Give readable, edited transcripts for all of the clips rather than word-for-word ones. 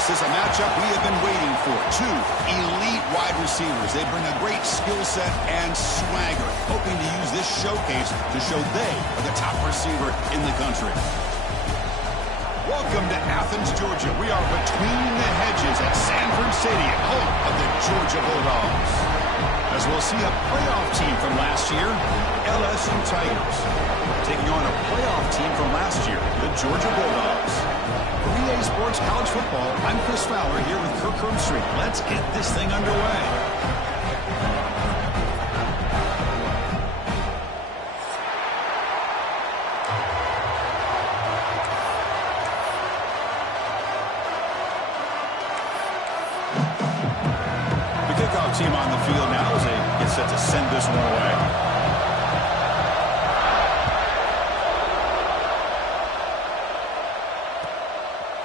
This is a matchup we have been waiting for. Two elite wide receivers. They bring a great skill set and swagger, hoping to use this showcase to show they are the top receiver in the country. Welcome to Athens, Georgia. We are between the hedges at Sanford Stadium, home of the Georgia Bulldogs. As we'll see a playoff team from last year, LSU Tigers, taking on a playoff team from last year, the Georgia Bulldogs. For EA Sports College Football, I'm Chris Fowler here with Kirk Herbstreit. Let's get this thing underway. Team on the field now as they get set to send this one away.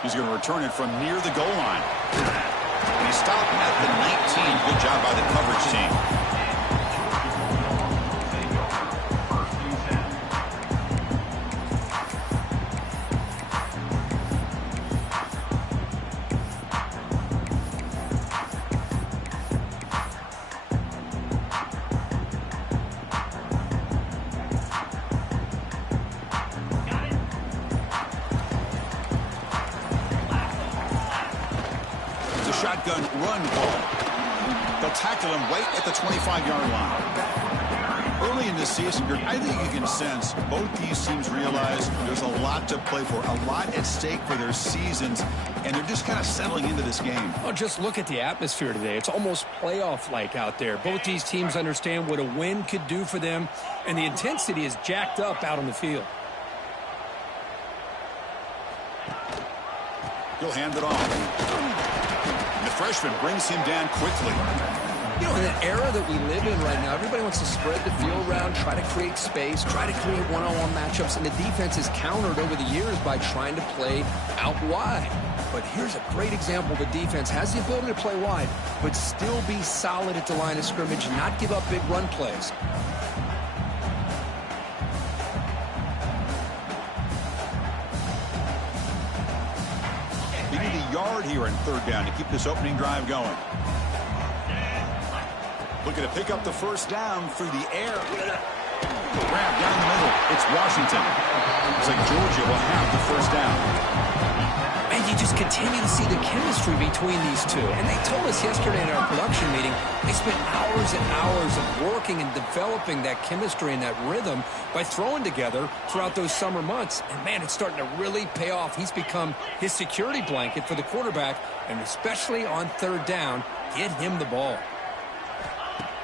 He's going to return it from near the goal line. And he stopped at the 19. Good job by the coverage team. Shotgun run ball. They'll tackle him right at the 25-yard line. Early in this season, I think you can sense both these teams realize there's a lot to play for, a lot at stake for their seasons, and they're just kind of settling into this game. Oh, just look at the atmosphere today. It's almost playoff-like out there. Both these teams understand what a win could do for them, and the intensity is jacked up out on the field. He'll hand it off. The freshman brings him down quickly. You know, in an era that we live in right now, everybody wants to spread the field around, try to create space, try to create one-on-one matchups, and the defense is countered over the years by trying to play out wide. But here's a great example. The defense has the ability to play wide, but still be solid at the line of scrimmage and not give up big run plays. Yard here in third down to keep this opening drive going. Looking to pick up the first down through the air. Grab down the middle. It's Washington. Looks like Georgia will have the first down. And you just continue to see the chemistry between these two. And they told us yesterday in our production meeting, they spent hours and hours of working and developing that chemistry and that rhythm by throwing together throughout those summer months. And, man, it's starting to really pay off. He's become his security blanket for the quarterback, and especially on third down, get him the ball.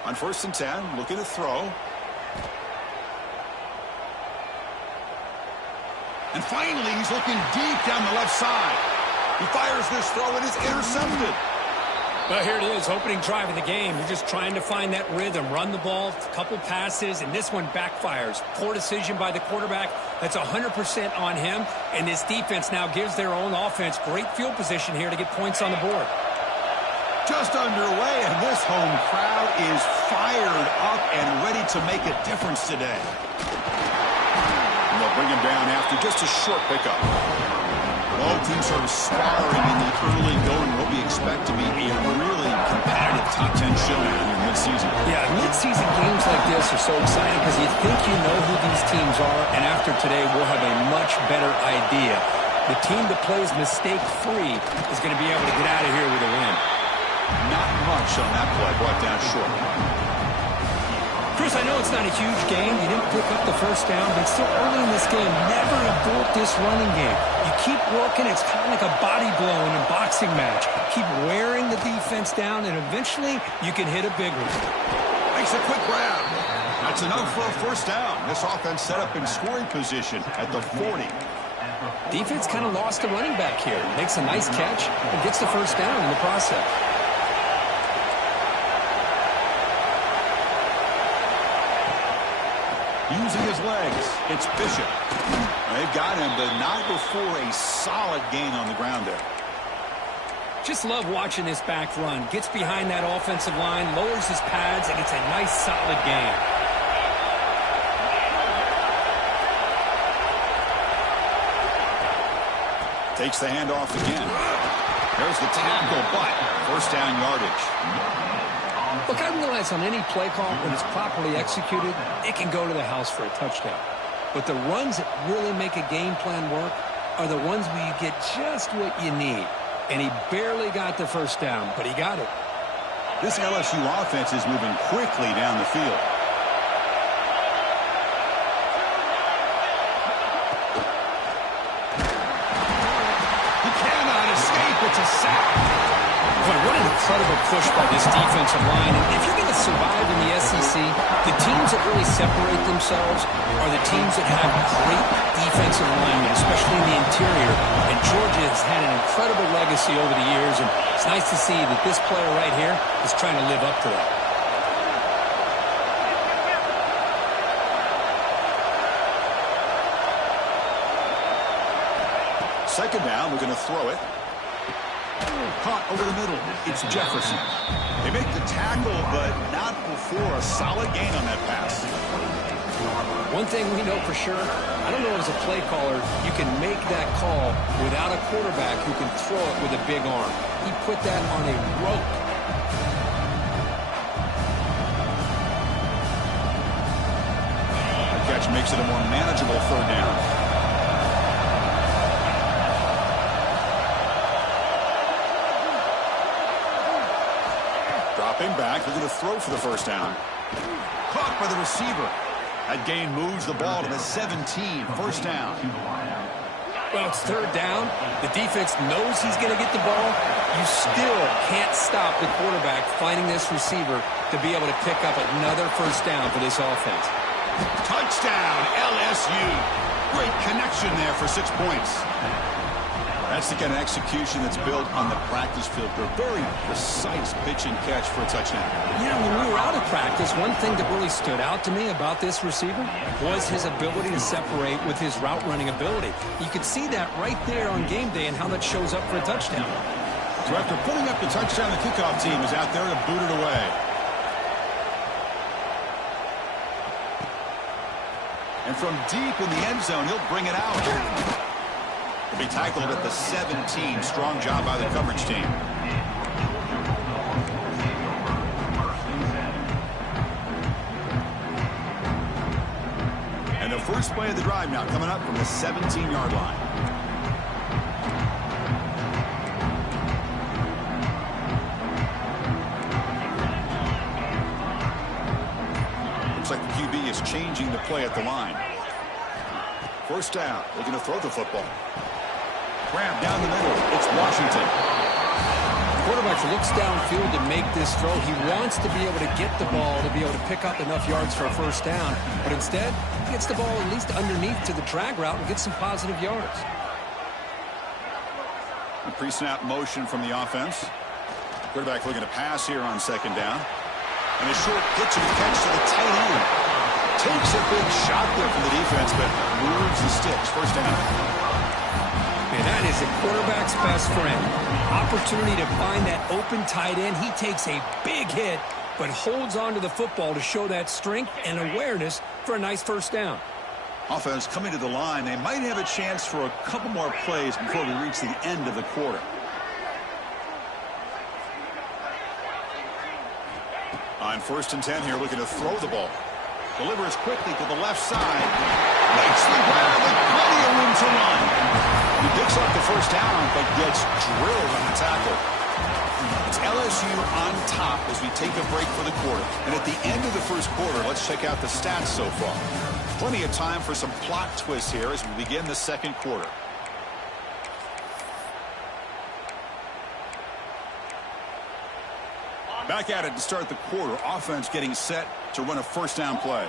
On 1st and 10, looking to throw. And finally, he's looking deep down the left side. He fires this throw and is intercepted. Well, here it is, opening drive of the game. You're just trying to find that rhythm, run the ball, a couple passes, and this one backfires. Poor decision by the quarterback. That's 100% on him, and this defense now gives their own offense great field position here to get points on the board. Just underway, and this home crowd is fired up and ready to make a difference today. They'll bring him down after just a short pickup. Both teams are sparring in the early going what we expect to be a really competitive top 10 showdown in mid-season. Yeah, mid-season games like this are so exciting because you think you know who these teams are, and after today we'll have a much better idea. The team that plays mistake-free is going to be able to get out of here with a win. Not much on that play, brought down short. Chris, I know it's not a huge game. You didn't pick up the first down, but still early in this game, never abort this running game. You keep working. It's kind of like a body blow in a boxing match. Keep wearing the defense down, and eventually you can hit a big one. Makes a quick grab. That's enough for a first down. This offense set up in scoring position at the 40. Defense kind of lost the running back here. Makes a nice catch and gets the first down in the process. Using his legs, it's Bishop. They've got him, but not before a solid gain on the ground there. Just love watching this back run. Gets behind that offensive line, lowers his pads, and it's a nice, solid gain. Takes the handoff again. There's the tackle, but first down yardage. Look, I realize on any play call, when it's properly executed, it can go to the house for a touchdown. But the runs that really make a game plan work are the ones where you get just what you need. And he barely got the first down, but he got it. This LSU offense is moving quickly down the field. He cannot escape. It's a sack. Boy, what an incredible push by this defensive line. And if you're going to survive in the SEC, the teams that really separate themselves are the teams that have great defensive linemen, especially in the interior. And Georgia has had an incredible legacy over the years, and it's nice to see that this player right here is trying to live up to that. Second down, we're going to throw it. Caught over the middle. It's Jefferson. They make the tackle, but not before a solid gain on that pass. One thing we know for sure, I don't know as a play caller, you can make that call without a quarterback who can throw it with a big arm. He put that on a rope. The catch makes it a more manageable third down. Dropping back, they're going to throw for the first down. Caught by the receiver. That gain moves the ball to the 17. First down. Well, it's third down. The defense knows he's going to get the ball. You still can't stop the quarterback finding this receiver to be able to pick up another first down for this offense. Touchdown, LSU. Great connection there for 6 points. That's the kind of execution that's built on the practice field. They're very precise pitch and catch for a touchdown. Yeah, when we were out of practice, one thing that really stood out to me about this receiver was his ability to separate with his route running ability. You could see that right there on game day and how that shows up for a touchdown. So after putting up the touchdown, the kickoff team is out there to boot it away. And from deep in the end zone, he'll bring it out. Will be tackled at the 17. Strong job by the coverage team. And the first play of the drive now coming up from the 17-yard line. Looks like the QB is changing the play at the line. First down. They're going to throw the football. Grab down the middle. It's Washington. The quarterback looks downfield to make this throw. He wants to be able to get the ball to be able to pick up enough yards for a first down. But instead, he gets the ball at least underneath to the drag route and gets some positive yards. A pre-snap motion from the offense. Quarterback looking to pass here on second down. And a short pitch and catch to the tight end. Takes a big shot there from the defense, but moves the sticks. First down. And that is a quarterback's best friend. Opportunity to find that open tight end. He takes a big hit, but holds on to the football to show that strength and awareness for a nice first down. Offense coming to the line. They might have a chance for a couple more plays before we reach the end of the quarter. On first and 10 here, looking to throw the ball. Delivers quickly to the left side. Makes the grab with plenty of room to run. He picks up the first down, but gets drilled on the tackle. It's LSU on top as we take a break for the quarter. And at the end of the first quarter, let's check out the stats so far. Plenty of time for some plot twists here as we begin the second quarter. Back at it to start the quarter. Offense getting set to run a first down play.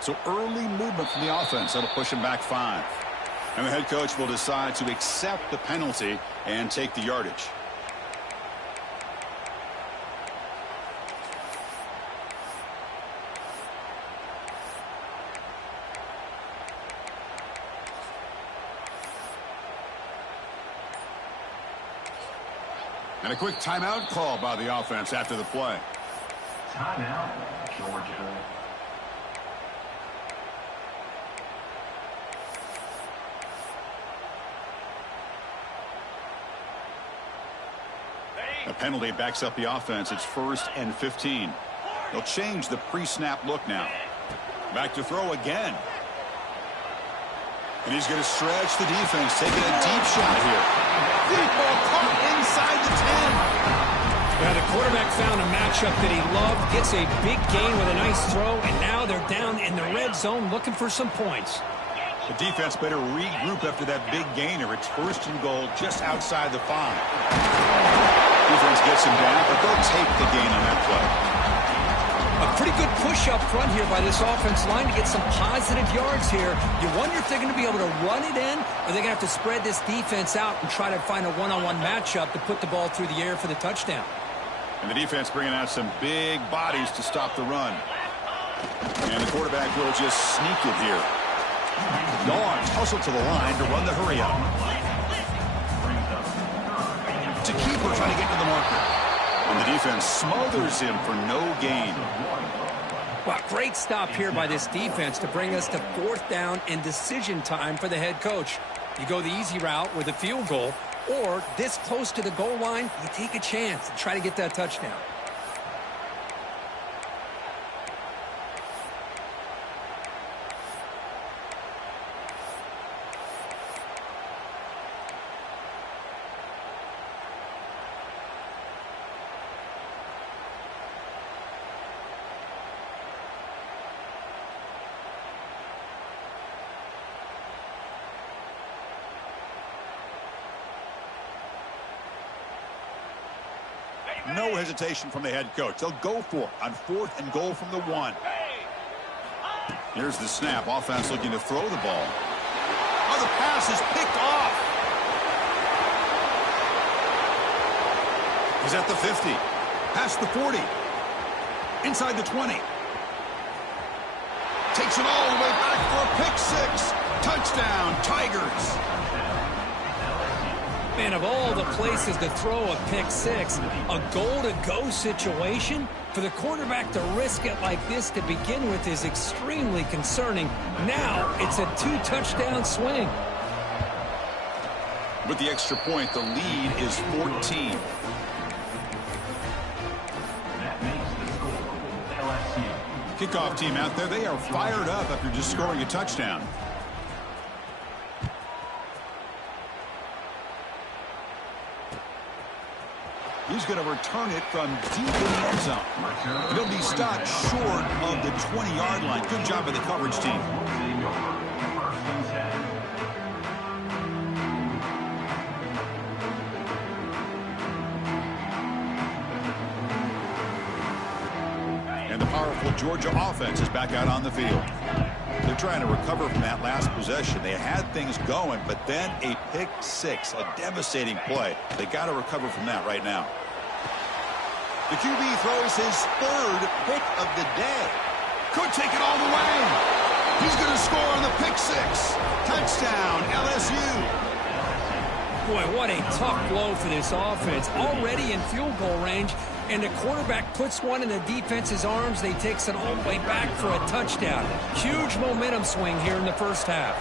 So early movement from the offense. That'll push him back 5. And the head coach will decide to accept the penalty and take the yardage. And a quick timeout call by the offense after the play. Timeout, Georgia. A penalty backs up the offense. It's 1st and 15. They'll change the pre-snap look now. Back to throw again. And he's going to stretch the defense, taking a deep shot here. Deep ball caught inside the 10. Yeah, the quarterback found a matchup that he loved, gets a big gain with a nice throw, and now they're down in the red zone looking for some points. The defense better regroup after that big gainer. It's 1st and goal just outside the 5. Defense gets him down, but they'll take the gain on that play. A pretty good push up front here by this offense line to get some positive yards here. You wonder if they're going to be able to run it in, or they're going to have to spread this defense out and try to find a one-on-one matchup to put the ball through the air for the touchdown. And the defense bringing out some big bodies to stop the run. And the quarterback will just sneak it here. Dogs hustle to the line to run the hurry up. To keeper trying to get to the marker. And the defense smothers him for no gain. Well, great stop here by this defense to bring us to 4th down and decision time for the head coach. You go the easy route with a field goal, or this close to the goal line, you take a chance and try to get that touchdown. No hesitation from the head coach. They'll go for it on 4th and goal from the 1. Here's the snap. Offense looking to throw the ball. Oh, the pass is picked off. He's at the 50. Past the 40. Inside the 20. Takes it all the way back for a pick 6. Touchdown, Tigers. Man, of all the places to throw a pick 6, a goal-to-go situation, for the quarterback to risk it like this to begin with is extremely concerning. Now it's a 2-touchdown swing. With the extra point, the lead is 14. Kickoff team out there, they are fired up after just scoring a touchdown. He's going to return it from deep in the end zone. He'll be stopped short of the 20-yard line. Good job by the coverage team. And the powerful Georgia offense is back out on the field. They're trying to recover from that last possession. They had things going, but then a pick 6, a devastating play. They got to recover from that right now. The QB throws his 3rd pick of the day. Could take it all the way. He's going to score on the pick 6. Touchdown, LSU. Boy, what a tough blow for this offense. Already in field goal range, and the quarterback puts one in the defense's arms. They takes it all the way back for a touchdown. Huge momentum swing here in the first half.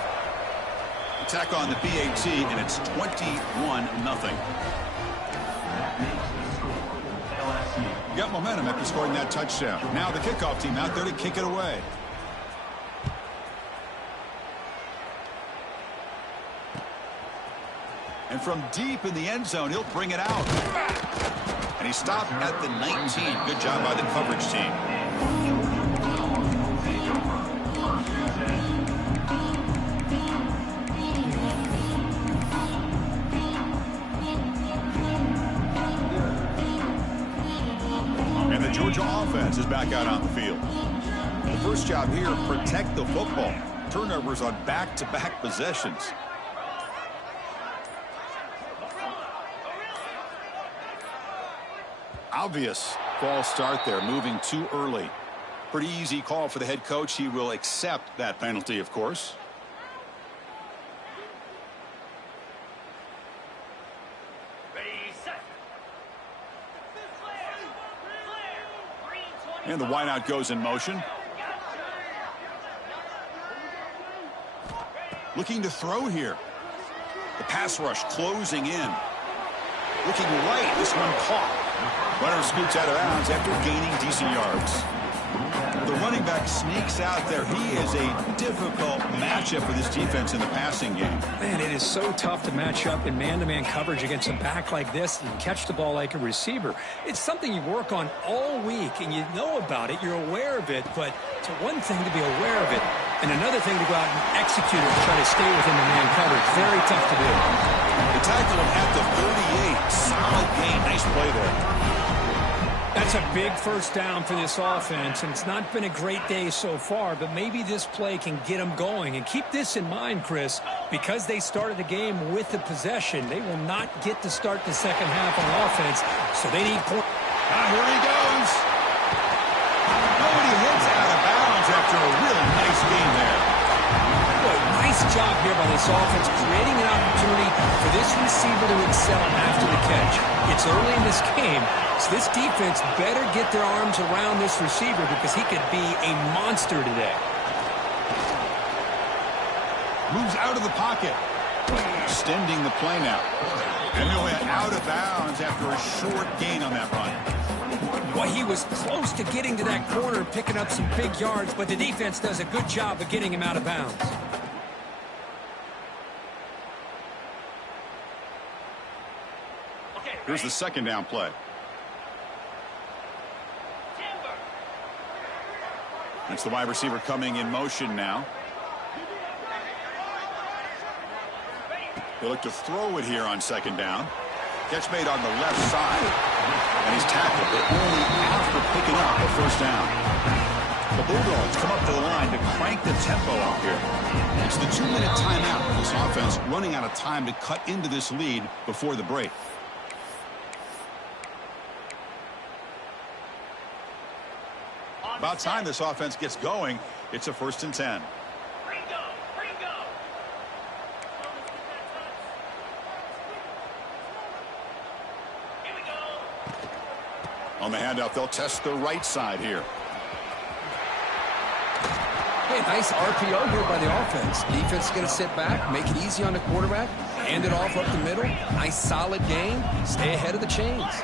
Attack on the PAT, and it's 21-0. Got momentum after scoring that touchdown. Now the kickoff team out there to kick it away. And from deep in the end zone, he'll bring it out. And he stopped at the 19. Good job by the coverage team. And the Georgia offense is back out on the field. The first job here, protect the football. Turnovers on back-to-back possessions. Obvious false start there, moving too early. Pretty easy call for the head coach. He will accept that penalty, of course. And the wideout goes in motion. Looking to throw here. The pass rush closing in. looking right. This one caught. Runner scoots out of bounds after gaining decent yards. The running back sneaks out there. He is a difficult matchup for this defense in the passing game. Man, it is so tough to match up in man-to-man coverage against a back like this and catch the ball like a receiver. It's something you work on all week, and you know about it. You're aware of it, but it's one thing to be aware of it, and another thing to go out and execute it and try to stay within the man coverage. Very tough to do. The tackle him at the 38. Solid gain. Nice play there. That's a big first down for this offense, and it's not been a great day so far, but maybe this play can get them going. And keep this in mind, Chris, because they started the game with the possession, they will not get to start the second half on offense, so they need points. Here he goes. Nobody hits out of bounds after a really nice game there. Boy, nice job here by this offense, creating an opportunity for this receiver to excel after the catch. It's early in this game, so this defense better get their arms around this receiver because he could be a monster today. Moves out of the pocket. Extending the play now. And he went out of bounds after a short gain on that run. Well, he was close to getting to that corner, picking up some big yards, but the defense does a good job of getting him out of bounds. Here's the second down play. It's the wide receiver coming in motion now. They look to throw it here on second down. Catch made on the left side. And he's tackled, but only after picking up a first down. The Bulldogs come up to the line to crank the tempo out here. It's the 2-minute timeout. This offense running out of time to cut into this lead before the break. About time this offense gets going. It's a 1st and 10. On the handout, they'll test the right side here. Hey, nice RPO here by the offense. Defense is going to sit back, make it easy on the quarterback, hand it off up the middle. Nice solid game. Stay ahead of the chains.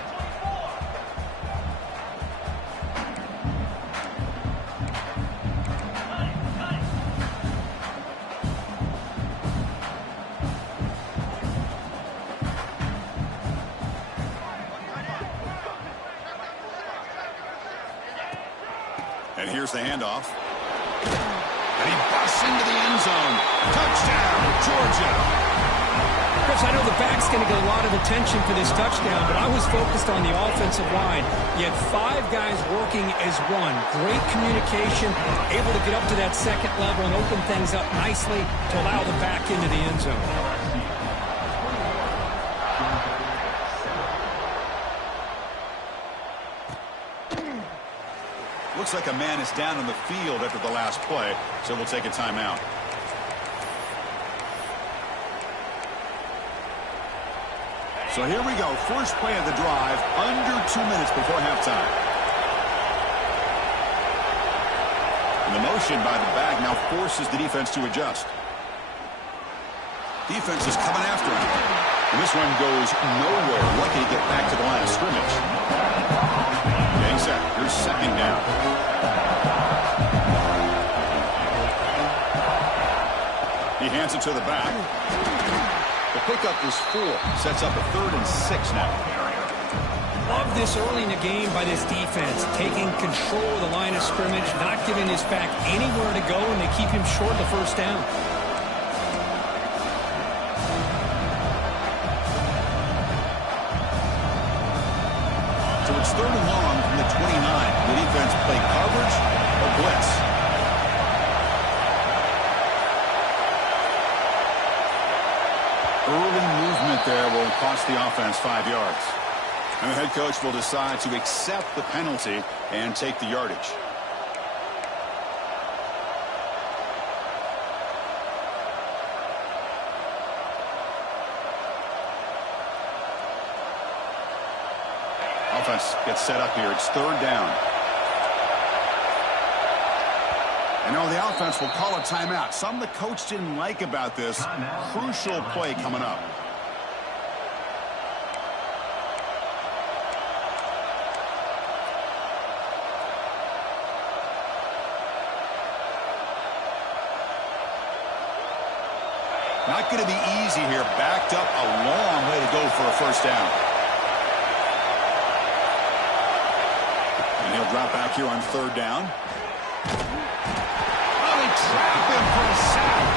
And here's the handoff. And he busts into the end zone. Touchdown, Georgia. Chris, I know the back's going to get a lot of attention for this touchdown, but I was focused on the offensive line. You had 5 guys working as one. Great communication, able to get up to that second level and open things up nicely to allow the back into the end zone. Looks like a man is down on the field after the last play, so we'll take a timeout. So here we go. First play of the drive, under 2 minutes before halftime. And the motion by the back now forces the defense to adjust. Defense is coming after him. And this one goes nowhere. Lucky to get back to the line of scrimmage. Getting set. Here's second down. He hands it to the back. The pickup is 4. Sets up a 3rd and 6 now. Love this early in the game by this defense. Taking control of the line of scrimmage, not giving his back anywhere to go, and they keep him short of the first down. So it's 3rd and long from the 29. The defense play coverage or blitz. Early movement there will cost the offense 5 yards. And the head coach will decide to accept the penalty and take the yardage. Offense gets set up here. It's 3rd down. And now the offense will call a timeout. Something the coach didn't like about this. Crucial play coming up. Not going to be easy here. Backed up a long way to go for a first down. And he'll drop back here on third down. Oh, they trap him for a sack.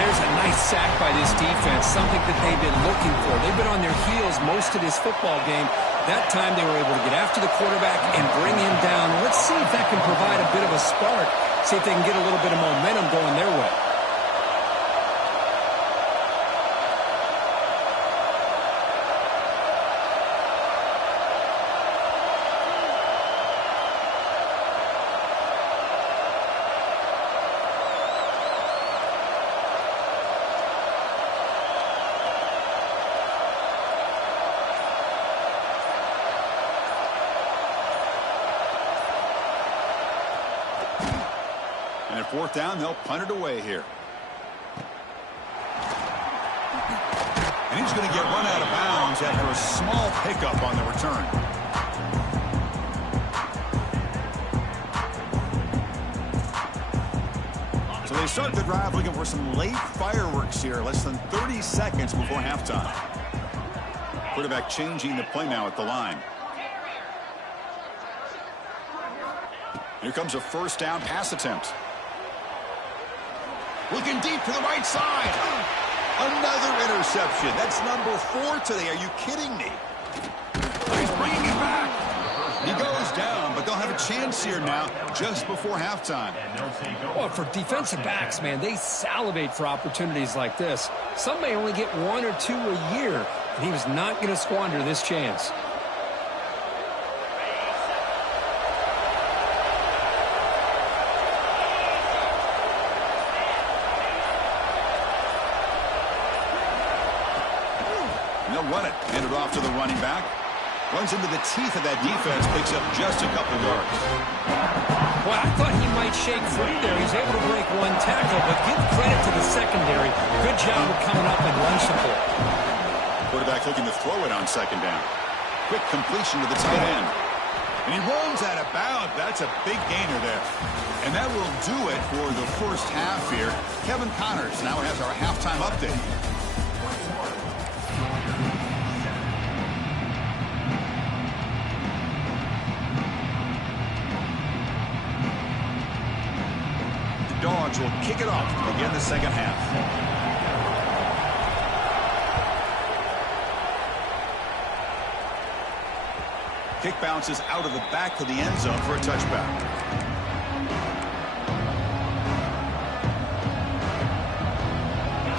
There's a nice sack by this defense, something that they've been looking for. They've been on their heels most of this football game. That time they were able to get after the quarterback and bring him down. Let's see if that can provide a bit of a spark. See if they can get a little bit of momentum going their way. And at fourth down, they'll punt it away here. And he's going to get run out of bounds after a small pickup on the return. So they start the drive looking for some late fireworks here, less than 30 seconds before halftime. Quarterback changing the play now at the line. Here comes a first down pass attempt. Looking deep to the right side. Another interception. That's number 4 today. Are you kidding me? He's bringing it back. He goes down, but they'll have a chance here now just before halftime. Well, for defensive backs, man, they salivate for opportunities like this. Some may only get 1 or 2 a year, and he was not going to squander this chance. Run it. Hand it off to the running back. Runs into the teeth of that defense. Picks up just a couple yards. Well, I thought he might shake free there. He's able to break 1 tackle, but give credit to the secondary. Good job of coming up and run support. Quarterback looking to throw it on second down. Quick completion to the tight end. And he runs out of bounds. That's a big gainer there. And that will do it for the first half here. Kevin Connors now has our halftime update. Dogs will kick it off to begin the second half. Kick bounces out of the back of the end zone for a touchback.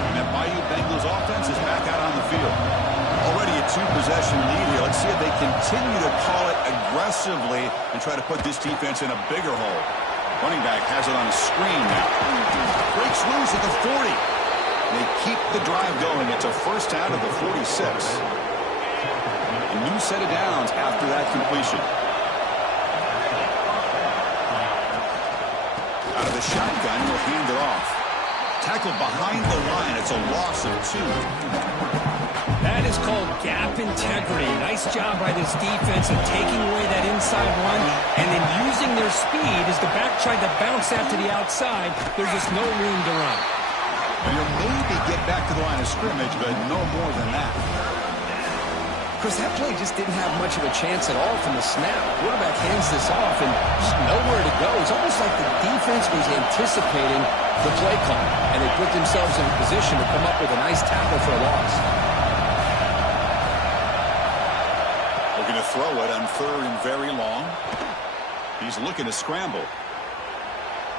And that Bayou Bengals offense is back out on the field. Already a 2-possession lead here. Let's see if they continue to call it aggressively and try to put this defense in a bigger hole. Running back has it on a screen now. Breaks loose at the 40. They keep the drive going. It's a first down to the 46. A new set of downs after that completion. Out of the shotgun, he'll hand it off. Tackled behind the line. It's a loss of 2. That is called gap integrity. Nice job by this defense of taking away that inside run and then using their speed as the back tried to bounce that to the outside. There's just no room to run. And you'll maybe get back to the line of scrimmage, but no more than that. Chris, that play just didn't have much of a chance at all from the snap. Quarterback hands this off and just nowhere to go. It's almost like the defense was anticipating the play call, and they put themselves in a position to come up with a nice tackle for a loss. Looking to throw it on third and very long. He's looking to scramble.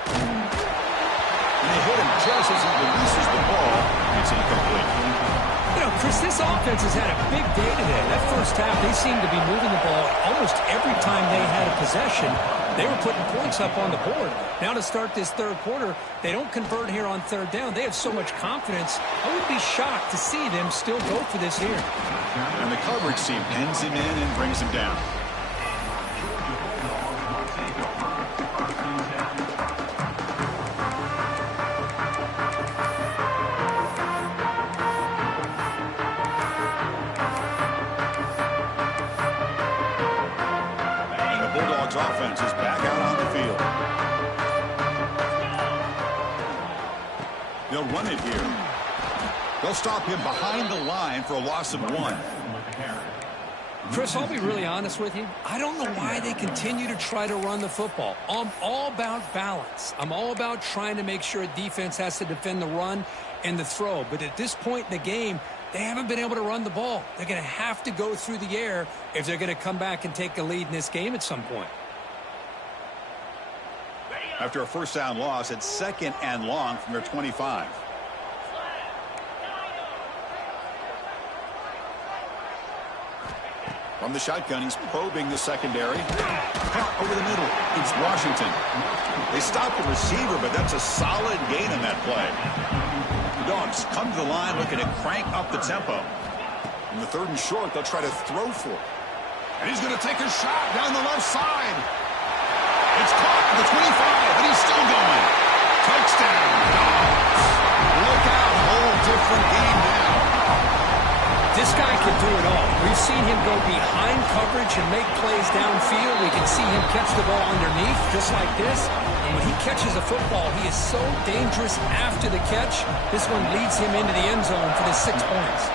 And they hit him just as he releases the ball. It's incomplete. You know, Chris, this offense has had a big day today. That first half, they seemed to be moving the ball almost every time they had a possession. They were putting points up on the board. Now to start this third quarter, they don't convert here on third down. They have so much confidence. I would be shocked to see them still go for this here. And the coverage team pins him in and brings him down. Offense is back out on the field. They'll run it here. They'll stop him behind the line for a loss of 1. Chris, I'll be really honest with you. I don't know why they continue to try to run the football. I'm all about balance. I'm all about trying to make sure a defense has to defend the run and the throw. But at this point in the game, they haven't been able to run the ball. They're going to have to go through the air if they're going to come back and take a lead in this game at some point. After a first down loss, it's 2nd and long from their 25. From the shotgun, he's probing the secondary. Cut over the middle. It's Washington. They stopped the receiver, but that's a solid gain in that play. The Dogs come to the line looking to crank up the tempo. In the 3rd and short, they'll try to throw for it. And he's going to take a shot down the left side. It's caught at the 25, and he's still going. Touchdown, Dogs. Look out, whole different game now. This guy can do it all. We've seen him go behind coverage and make plays downfield. We can see him catch the ball underneath, just like this. And when he catches a football, he is so dangerous after the catch. This one leads him into the end zone for the 6 points.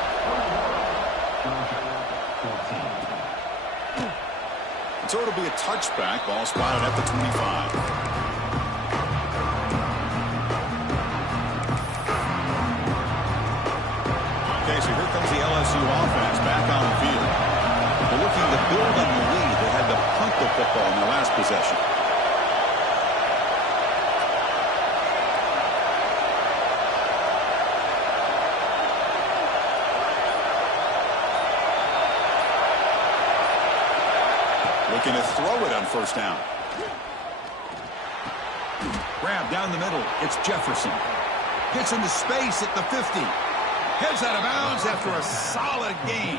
So it'll be a touchback. Ball spotted at the 25. Okay, so here comes the LSU offense back on the field. They're looking to build on the lead. They had to punt the football in their last possession. Looking to throw it on first down. Grab down the middle. It's Jefferson. Gets into space at the 50. Heads out of bounds after a solid gain.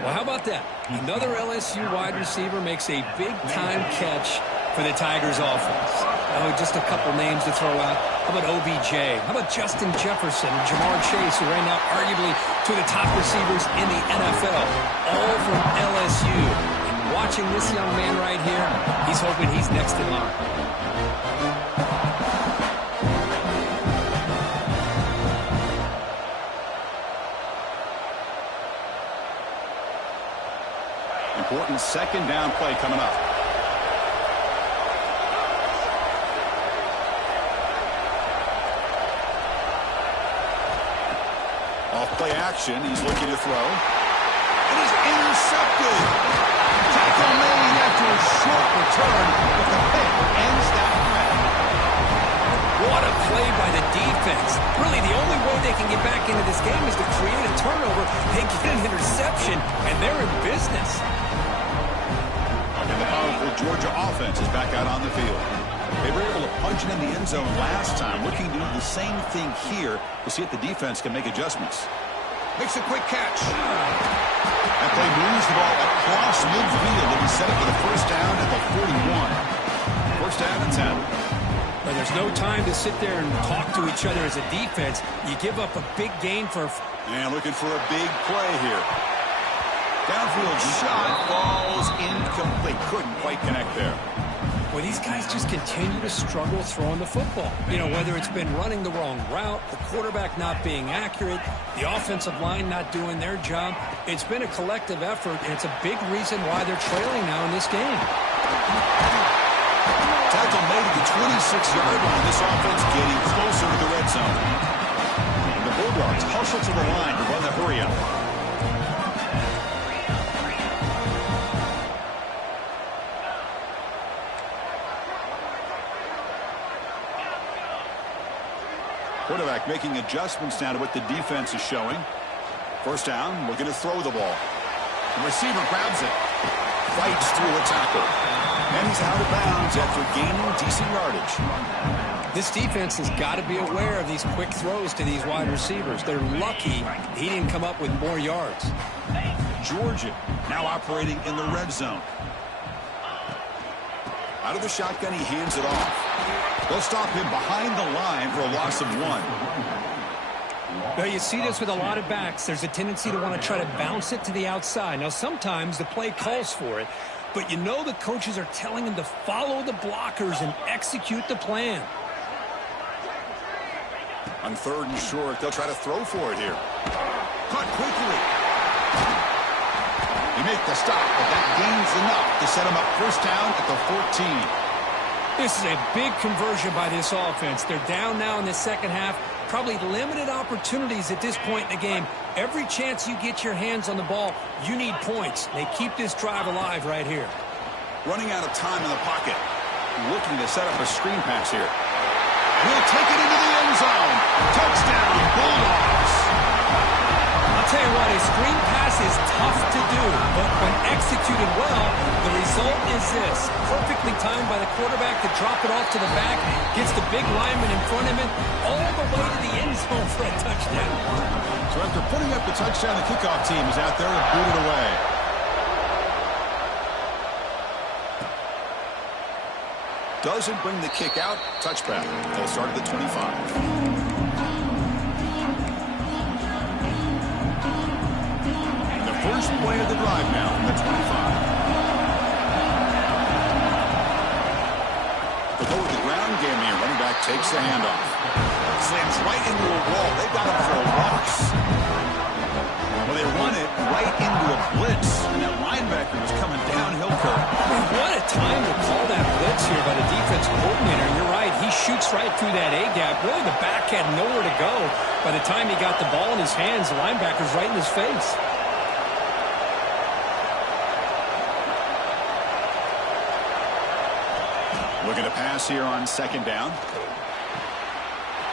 Well, how about that? Another LSU wide receiver makes a big-time catch for the Tigers offense. Oh, just a couple names to throw out. How about OBJ? How about Justin Jefferson and Jamar Chase, who right now arguably two of the top receivers in the NFL, all from LSU. And watching this young man right here, he's hoping he's next in line. Important 2nd down play coming up. Off play action. He's looking to throw. It is intercepted. Tackle made after a short return, but the pick ends that play. What a play by the defense. Really, the only way they can get back into this game is to create a turnover. They get an interception, and they're in business. And the powerful Georgia offense is back out on the field. They were able to punch it in the end zone last time, looking to do the same thing here to see if the defense can make adjustments. Makes a quick catch. That play moves the ball across midfield, and he set it for the first down at the 41. First down and 10. But there's no time to sit there and talk to each other as a defense. You give up a big gain for... And looking for a big play here. Downfield shot falls incomplete. Couldn't quite connect there. Well, these guys just continue to struggle throwing the football. You know, whether it's been running the wrong route, the quarterback not being accurate, the offensive line not doing their job. It's been a collective effort, and it's a big reason why they're trailing now in this game. Tackle made at the 26-yard line. This offense getting closer to the red zone. And the Bulldogs hustle to the line to run the hurry-up. Quarterback making adjustments now to what the defense is showing. First down, looking to throw the ball. The receiver grabs it. Fights through a tackle. And he's out of bounds after gaining decent yardage. This defense has got to be aware of these quick throws to these wide receivers. They're lucky he didn't come up with more yards. Georgia now operating in the red zone. Out of the shotgun, he hands it off. They'll stop him behind the line for a loss of 1. Well, you see this with a lot of backs. There's a tendency to want to try to bounce it to the outside. Now, sometimes the play calls for it, but you know the coaches are telling him to follow the blockers and execute the plan. On 3rd and short, they'll try to throw for it here. Caught quickly. He made the stop, but that gains enough to set him up first down at the 14. This is a big conversion by this offense. They're down now in the second half. Probably limited opportunities at this point in the game. Every chance you get your hands on the ball, you need points. They keep this drive alive right here. Running out of time in the pocket. Looking to set up a screen pass here. He'll take it into the end zone. Touchdown, Bulldogs. I'll tell you what, a screen pass is tough to do, but when executed well, the result is this. Perfectly timed by the quarterback to drop it off to the back, gets the big lineman in front of him, all the way to the end zone for a touchdown. So after putting up the touchdown, the kickoff team is out there to boot it away. Doesn't bring the kick out. Touchback. They'll start at the 25. The first play of the drive now from the 25. They'll go with the ground game here. Running back takes the handoff. Slams right into a wall. They've got him for a loss. Well, they run it right into a blitz. And that linebacker was coming downhill for him. What a time to call that blitz here by the defense coordinator. You're right, he shoots right through that A-gap. Really, the back had nowhere to go. By the time he got the ball in his hands, the linebacker's right in his face. Looking to pass here on 2nd down.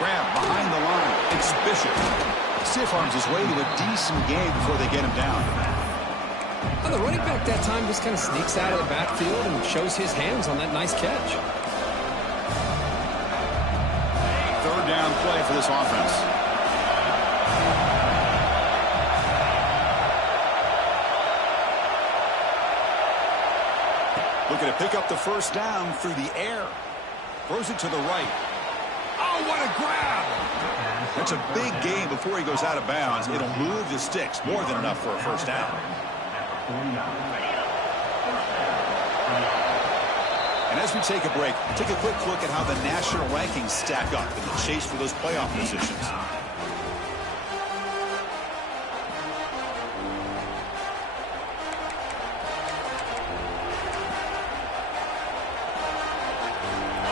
Grab behind the line. It's Bishop. Stiff arms his way to a decent game before they get him down. Well, the running back that time just kind of sneaks out of the backfield and shows his hands on that nice catch. 3rd down play for this offense. Looking to pick up the first down through the air. Throws it to the right. Oh, what a grab! That's a big gain before he goes out of bounds. It'll move the sticks. More than enough for a first down. And as we take a break, take a quick look at how the national rankings stack up in the chase for those playoff positions.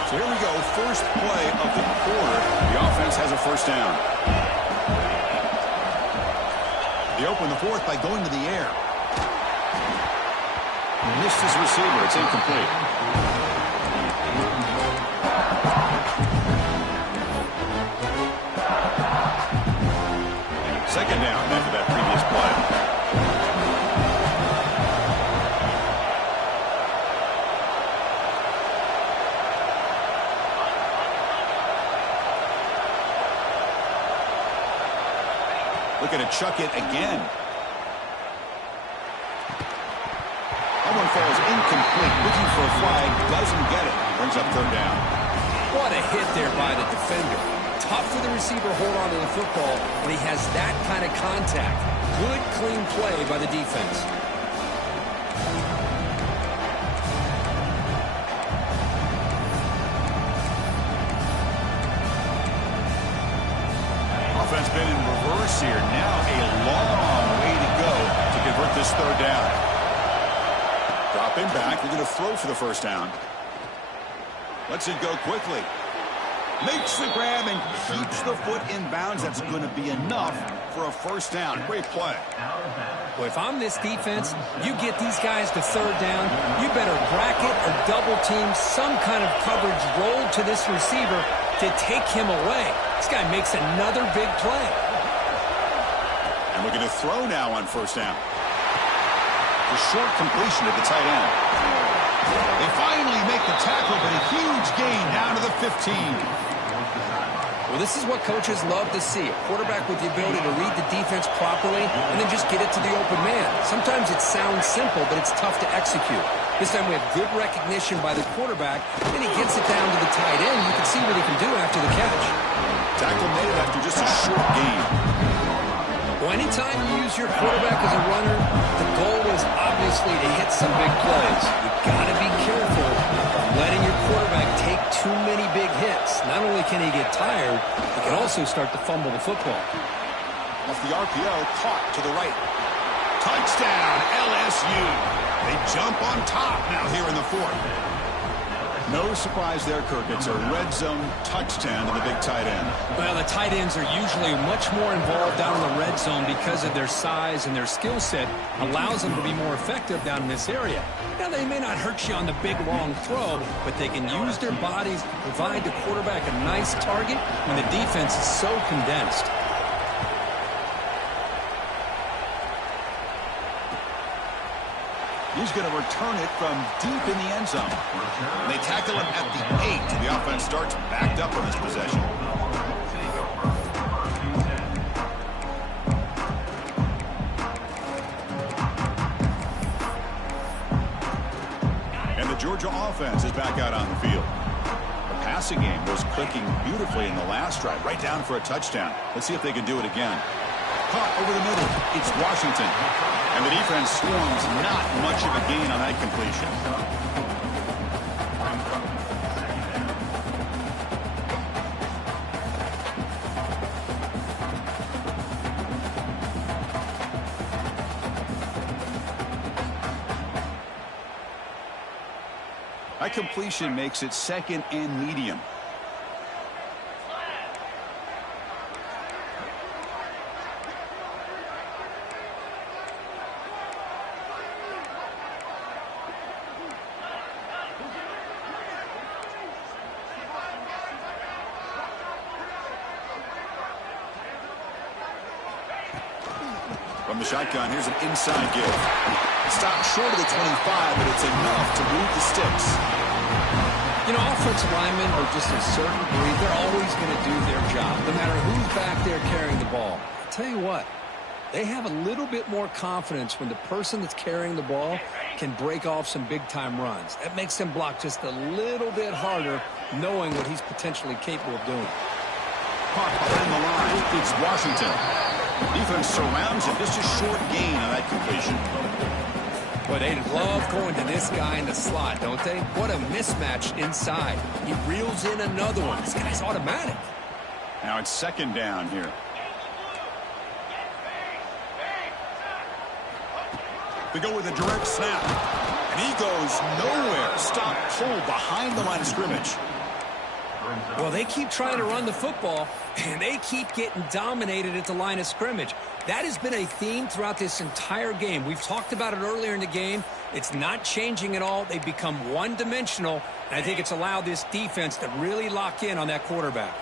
So here we go, first play of the quarter. The offense has a first down. They open the 4th by going to the air. Missed his receiver. It's incomplete. Second down after that previous play. Looking to chuck it again. That one falls incomplete. Looking for a flag. Doesn't get it. Brings up 3rd down. What a hit there by the defender. Tough for the receiver to hold on to the football when he has that kind of contact. Good, clean play by the defense. Offense been in reverse here. Now a long way to go to convert this 3rd down. Dropping back. They're going to throw for the first down. Lets it go quickly. Makes the grab and keeps the foot in bounds. That's going to be enough for a first down. Great play. Well, if I'm this defense, you get these guys to 3rd down, you better bracket or double team some kind of coverage roll to this receiver to take him away. This guy makes another big play. And we're going to throw now on first down. The short completion to the tight end. They finally make the tackle, but a huge gain down to the 15. Well, this is what coaches love to see. A quarterback with the ability to read the defense properly and then just get it to the open man. Sometimes it sounds simple, but it's tough to execute. This time we have good recognition by the quarterback, and he gets it down to the tight end. You can see what he can do after the catch. Tackle made after just a short gain. Well, anytime you use your quarterback as a runner, the goal is obviously to hit some big plays. You've got to be careful on letting your quarterback take too many big hits. Not only can he get tired, he can also start to fumble the football. Off the RPO, caught to the right. Touchdown, LSU. They jump on top now here in the fourth. No surprise there, Kirk. It's a red zone touchdown to the big tight end. Well, the tight ends are usually much more involved down in the red zone because of their size, and their skill set allows them to be more effective down in this area. Now, they may not hurt you on the big, long throw, but they can use their bodies to provide the quarterback a nice target when the defense is so condensed. He's going to return it from deep in the end zone. They tackle him at the 8. The offense starts backed up on this possession. And the Georgia offense is back out on the field. The passing game was clicking beautifully in the last drive, right down for a touchdown. Let's see if they can do it again. Caught over the middle. It's Washington. And the defense swarms not much of a gain on that completion. That completion makes it second and medium. From the shotgun, here's an inside give. Stopped short of the 25, but it's enough to move the sticks. You know, offensive linemen are just a certain breed. They're always going to do their job, no matter who's back there carrying the ball. I'll tell you what, they have a little bit more confidence when the person that's carrying the ball can break off some big-time runs. That makes them block just a little bit harder, knowing what he's potentially capable of doing. Caught behind the line. It's Washington. Defense surrounds him. Just a short gain on that completion. But they love going to this guy in the slot, don't they? What a mismatch inside. He reels in another one. This guy's automatic. Now it's second down here. They go with a direct snap. And he goes nowhere. Stop pulled behind the line of scrimmage. Well, they keep trying to run the football, and they keep getting dominated at the line of scrimmage. That has been a theme throughout this entire game. We've talked about it earlier in the game. It's not changing at all. They've become one-dimensional, and I think it's allowed this defense to really lock in on that quarterback.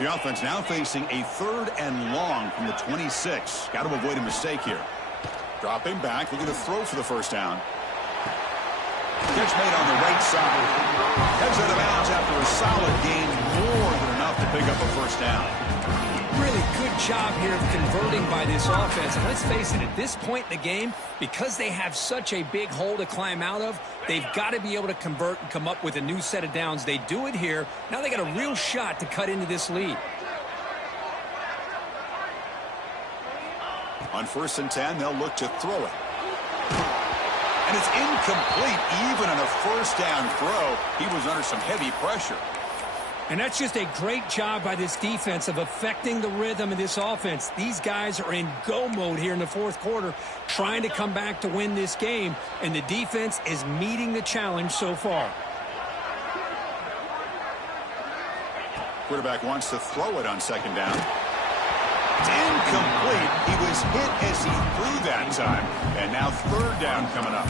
The offense now facing a 3rd and long from the 26. Got to avoid a mistake here. Dropping back, looking to throw for the first down. Catch made on the right side. Heads out of bounds after a solid gain, more than enough to pick up a first down. Really good job here of converting by this offense. And let's face it, at this point in the game, because they have such a big hole to climb out of, they've got to be able to convert and come up with a new set of downs. They do it here. Now they got a real shot to cut into this lead. On 1st and 10, they'll look to throw it. And it's incomplete. Even on a first down throw, he was under some heavy pressure. And that's just a great job by this defense of affecting the rhythm of this offense. These guys are in go mode here in the 4th quarter, trying to come back to win this game, and the defense is meeting the challenge so far. Quarterback wants to throw it on 2nd down. It's incomplete. He was hit as he threw that time. And now 3rd down coming up.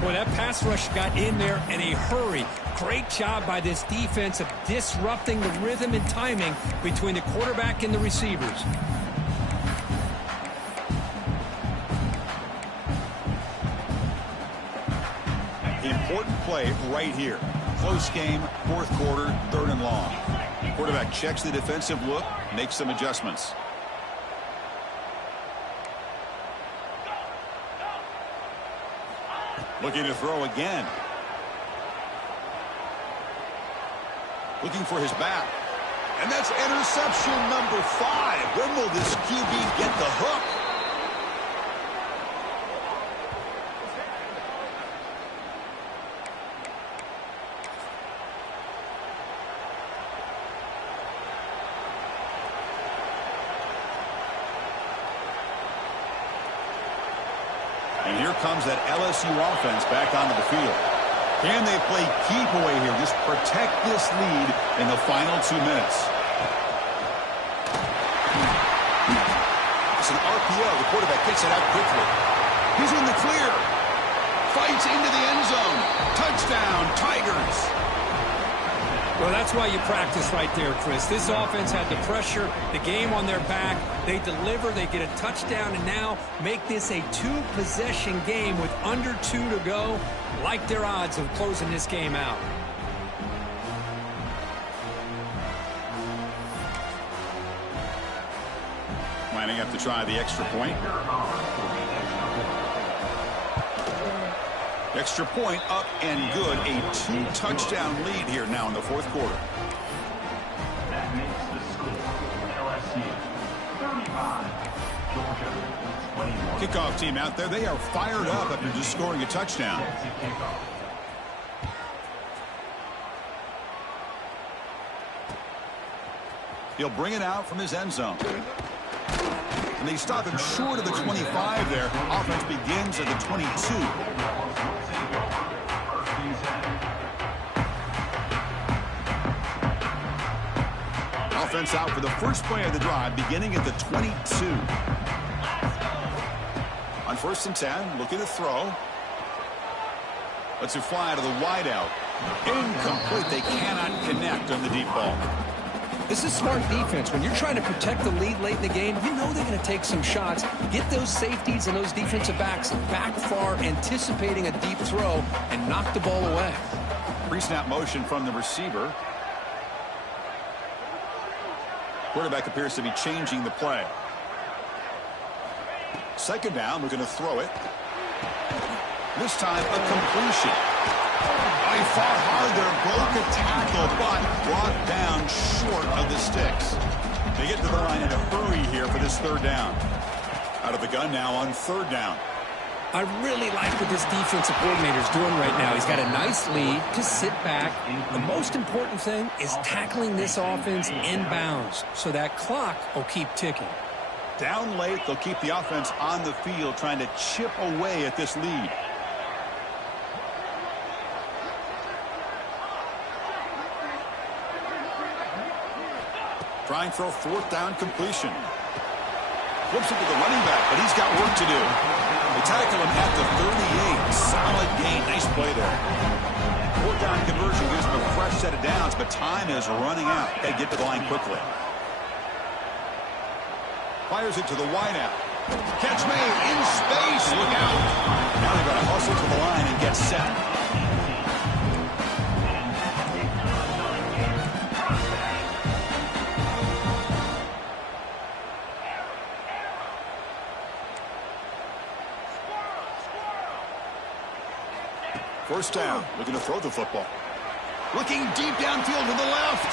Boy, that pass rush got in there in a hurry. Great job by this defense of disrupting the rhythm and timing between the quarterback and the receivers. Important play right here. Close game, 4th quarter, 3rd and long. Quarterback checks the defensive look, makes some adjustments. Looking to throw again. Looking for his back. And that's interception number 5. When will this QB get the hook? And here comes that LSU offense back onto the field. Can they play keep away here? Just protect this lead in the final 2 minutes. It's an RPO. The quarterback gets it out quickly. He's in the clear. Fights into the end zone. Touchdown, Tigers. Well, that's why you practice right there, Chris. This offense had the pressure, the game on their back. They deliver, they get a touchdown, and now make this a 2-possession game with under 2 to go. Like their odds of closing this game out. Lining up to try the extra point. Extra point up and good. A 2-touchdown lead here now in the fourth quarter. That makes the score LSU 35, Georgia 21. Kickoff team out there. They are fired up after just scoring a touchdown. He'll bring it out from his end zone. And they stop him short of the 25 there. Offense begins at the 22. Offense out for the first play of the drive, beginning at the 22. On 1st and 10, looking to throw. Lets it fly to the wideout. Incomplete. They cannot connect on the deep ball. This is smart defense. When you're trying to protect the lead late in the game, you know they're going to take some shots. Get those safeties and those defensive backs back far, anticipating a deep throw, and knock the ball away. Pre-snap motion from the receiver. Quarterback appears to be changing the play. 2nd down, we're going to throw it. This time, a completion. He fought hard there, broke a tackle, but brought down short of the sticks. They get to the line in a hurry here for this 3rd down. Out of the gun now on 3rd down. I really like what this defensive coordinator is doing right now. He's got a nice lead to sit back. The most important thing is tackling this offense inbounds so that clock will keep ticking. Down late, they'll keep the offense on the field trying to chip away at this lead. Trying for a 4th down completion. Flips it to the running back, but he's got work to do. They tackle him at the 38. Solid gain. Nice play there. 4th down conversion gives him a fresh set of downs, but time is running out. They get to the line quickly. Fires it to the wideout. Catch made in space. Look out. Now they've got to hustle to the line and get set. First down, looking to throw the football. Looking deep downfield to the left.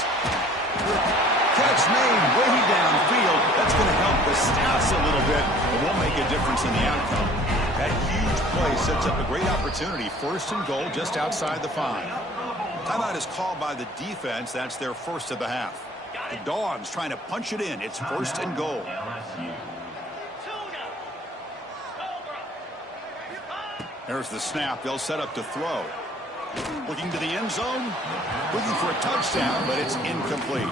Catch made way downfield. That's going to help the Stats a little bit, but won't make a difference in the outcome. That huge play sets up a great opportunity. 1st and goal just outside the 5. Timeout is called by the defense. That's their 1st of the half. The Dogs trying to punch it in. It's 1st and goal. There's the snap. They'll set up to throw. Looking to the end zone. Looking for a touchdown, but it's incomplete.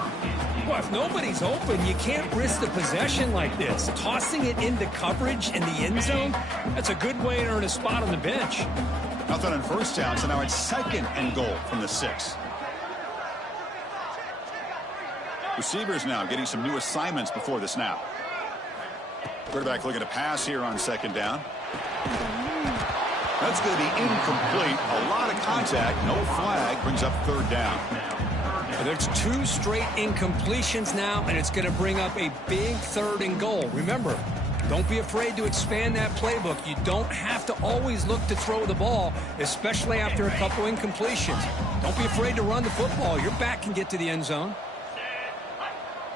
Well, if nobody's open, you can't risk the possession like this. Tossing it into coverage in the end zone, that's a good way to earn a spot on the bench. Nothing on 1st down, so now it's 2nd and goal from the 6. Receivers now getting some new assignments before the snap. Quarterback looking to pass here on 2nd down. That's going to be incomplete. A lot of contact. No flag. Brings up 3rd down. There's 2 straight incompletions now, and it's going to bring up a big 3rd and goal. Remember, don't be afraid to expand that playbook. You don't have to always look to throw the ball, especially after a couple incompletions. Don't be afraid to run the football. Your back can get to the end zone.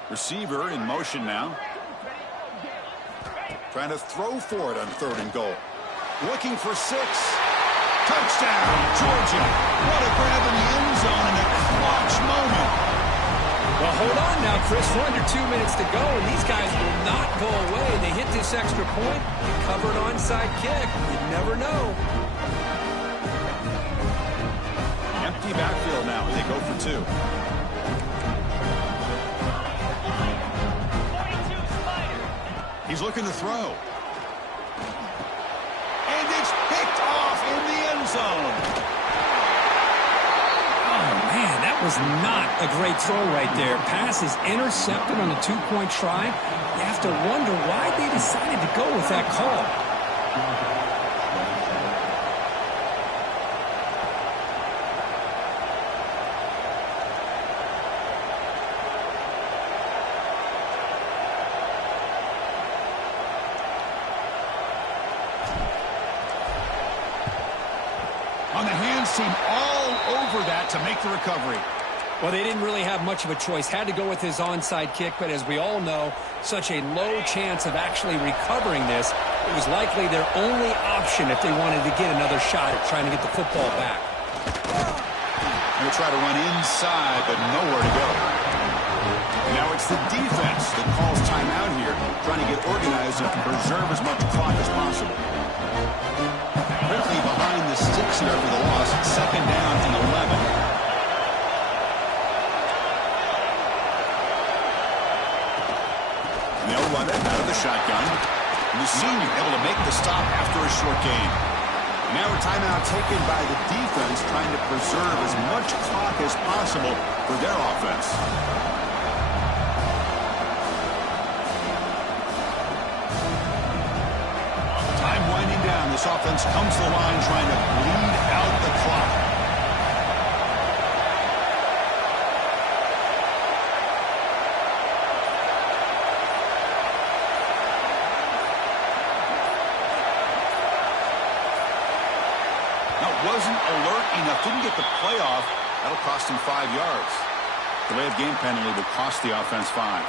Receiver in motion now. Trying to throw for it on 3rd and goal. Looking for 6. Touchdown, Georgia. What a grab in the end zone in a clutch moment. Well, hold on now, Chris. We're under 2 minutes to go, and these guys will not go away. They hit this extra point. They cover an onside kick. You never know. Empty backfield now as they go for 2. He's looking to throw. And it's picked off in the end zone. Oh, man, that was not a great throw right there. Pass is intercepted on the 2-point try. You have to wonder why they decided to go with that call. On the hands team all over that to make the recovery. Well, they didn't really have much of a choice. Had to go with his onside kick, but as we all know, such a low chance of actually recovering this. It was likely their only option if they wanted to get another shot at trying to get the football back. They'll try to run inside, but nowhere to go. Now it's the defense that calls timeout here, trying to get organized and preserve as much clock as possible. Quickly behind the sticks here for the loss. 2nd down and 11. They'll run it out of the shotgun. Lsu able to make the stop after a short gain. Now a timeout taken by the defense, trying to preserve as much clock as possible for their offense. Time winding down. This offense comes to the line trying to bleed out the clock. Wasn't alert enough, didn't get the playoff. That'll cost him 5 yards. Delay of game penalty will cost the offense 5.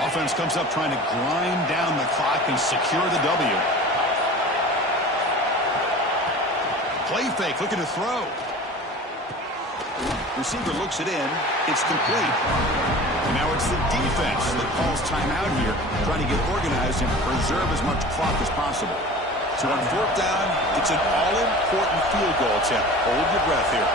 Offense comes up trying to grind down the clock and secure the W. Play fake, looking to throw. Receiver looks it in. It's complete. And now it's the defense that calls timeout here, trying to get organized and preserve as much clock as possible. So on 4th down, it's an all-important field goal attempt. Hold your breath here.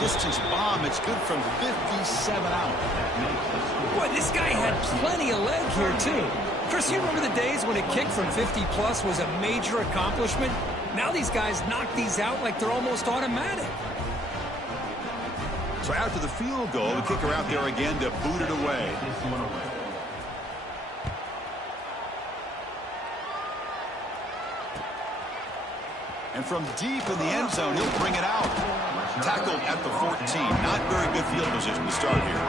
Distance bomb. It's good from 57 out. Boy, this guy had plenty of leg here, too. Chris, you remember the days when a kick from 50-plus was a major accomplishment? Now these guys knock these out like they're almost automatic. So after the field goal, the kicker out there again to boot it away. And from deep in the end zone, he'll bring it out. Tackled at the 14. Not very good field position to start here.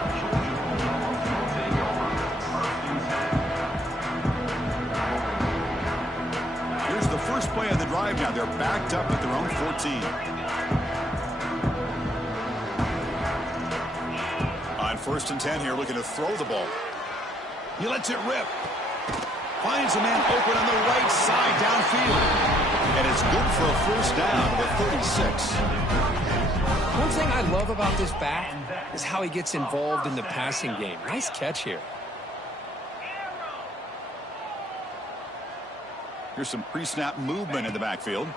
Here's the first play of the drive now. They're backed up at their own 14. On 1st and 10 here, looking to throw the ball. He lets it rip. Finds a man open on the right side downfield. And it's good for a 1st down to the 36. One thing I love about this back is how he gets involved in the passing game. Nice catch here. Here's some pre-snap movement in the backfield.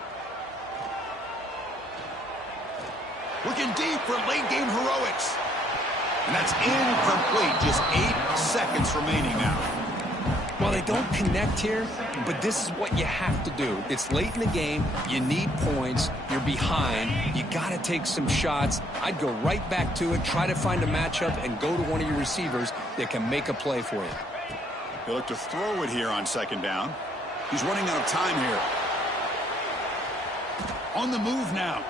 Looking deep for late-game heroics. And that's incomplete. Just 8 seconds remaining now. Well, they don't connect here, but this is what you have to do. It's late in the game. You need points. You're behind. You got to take some shots. I'd go right back to it, try to find a matchup, and go to one of your receivers that can make a play for you. He'll look to throw it here on 2nd down. He's running out of time here. On the move now.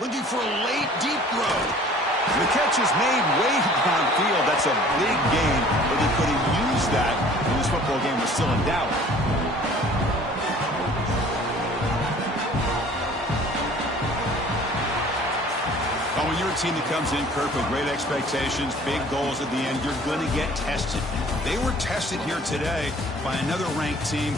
Looking for a late, deep throw. The catch is made way downfield. That's a big gain, but they could have used that when this football game was still in doubt. But when you're a team that comes in, Kirk, with great expectations, big goals at the end, you're going to get tested. They were tested here today by another ranked team.